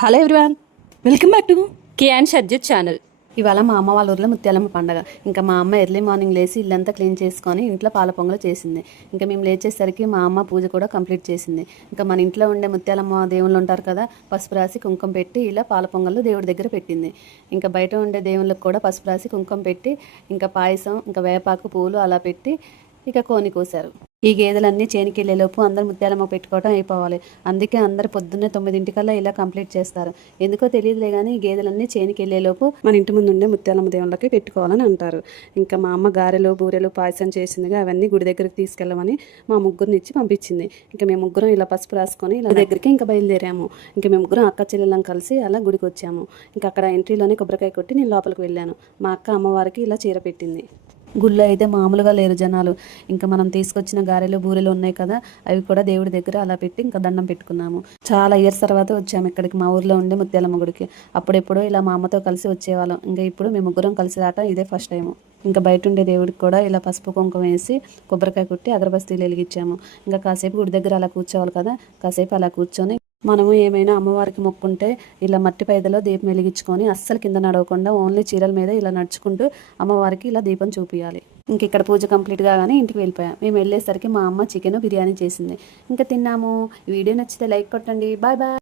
Hello everyone, welcome back to Kiyan Sharjit channel. ఇవాళ మా అమ్మ వాళ్ళ ఊర్లో ముత్యాలమ్మ పండగ. ఇంకా మా అమ్మ ఎర్లీ మార్నింగ్ లేచి ఇల్లంతా క్లీన్ చేసుకొని ఇంట్లో పాల పొంగలు చేసింది. ఇంకా మేము లేచేసరికి మా అమ్మ పూజ కూడా కంప్లీట్ చేసింది. ఇంకా మన ఇంట్లో ఉండే ముత్యాలమ్మ దేవుళ్ళు ఉంటారు కదా, పసుపు రాసి కుంకుమ పెట్టి ఇలా పాల పొంగలు దేవుడి దగ్గర పెట్టింది. ఇంకా బయట ఉండే దేవుళ్ళకి కూడా పసుపు రాసి కుంకుమ పెట్టి ఇంకా పాయసం ఇంకా వేపాకు పూలు అలా పెట్టి ఇక కోని కోసారు. ఈ గేదెలన్నీ చేనికి వెళ్ళేలోపు అందరు ముత్యాలమ్మ పెట్టుకోవడం అయిపోవాలి. అందుకే అందరు పొద్దున్నే 9 ఇలా కంప్లీట్ చేస్తారు. ఎందుకో తెలియదులే కానీ ఈ గేదెలన్నీ చేనికి వెళ్ళేలోపు మన ఇంటి ముందు ఉండే ముత్యాలమ్మ దేవుళ్ళకి పెట్టుకోవాలని అంటారు. ఇంకా మా అమ్మ గారెలు బూరెలు పాయసం చేసిందిగా అవన్నీ గుడి దగ్గరికి తీసుకెళ్ళమని మా ముగ్గురిని ఇచ్చి పంపించింది. ఇంకా మేము ముగ్గురం ఇలా పసుపు రాసుకొని ఇలా దగ్గరికి ఇంకా బయలుదేరాము. ఇంకా మేము ముగ్గురం అక్క చెల్లెళ్ళం కలిసి అలా గుడికి వచ్చాము. ఇంకా అక్కడ ఎంట్రీలోనే కొబ్బరికాయ కొట్టి నేను లోపలికి వెళ్ళాను. మా అక్క అమ్మవారికి ఇలా చీర పెట్టింది. గుళ్ళో అయితే మామూలుగా లేరు జనాలు. ఇంకా మనం తీసుకొచ్చిన గారెలు బూరెలు ఉన్నాయి కదా, అవి కూడా దేవుడి దగ్గర అలా పెట్టి ఇంకా దండం పెట్టుకున్నాము. చాలా ఇయర్స్ తర్వాత వచ్చాము ఇక్కడికి, మా ఊర్లో ఉండే ముత్యాలమ్మ గుడికి. అప్పుడెప్పుడో ఇలా మా అమ్మతో కలిసి వచ్చేవాళ్ళం. ఇంకా ఇప్పుడు మేము ముగ్గురం కలిసి రావటం ఇదే ఫస్ట్ టైము. ఇంకా బయట ఉండే దేవుడికి కూడా ఇలా పసుపు కుంకుమ వేసి కొబ్బరికాయ కొట్టి అగరబస్తీలు వెలిగించాము. ఇంకా కాసేపు గుడి దగ్గర అలా కూర్చోవాలి కదా, కాసేపు అలా కూర్చొని మనము ఏమైనా అమ్మవారికి మొక్కుంటే ఇలా మట్టి పైదలో దీపం వెలిగించుకొని అస్సలు కింద నడవకుండా ఓన్లీ చీరల మీద ఇలా నడుచుకుంటూ అమ్మవారికి ఇలా దీపం చూపించాలి. ఇంక ఇక్కడ పూజ కంప్లీట్ కాగానే ఇంటికి వెళ్ళిపోయాం. మేము వెళ్ళేసరికి మా అమ్మ చికెన్ బిర్యానీ చేసింది. ఇంకా తిన్నాము. వీడియో నచ్చితే లైక్ కొట్టండి. Bye bye.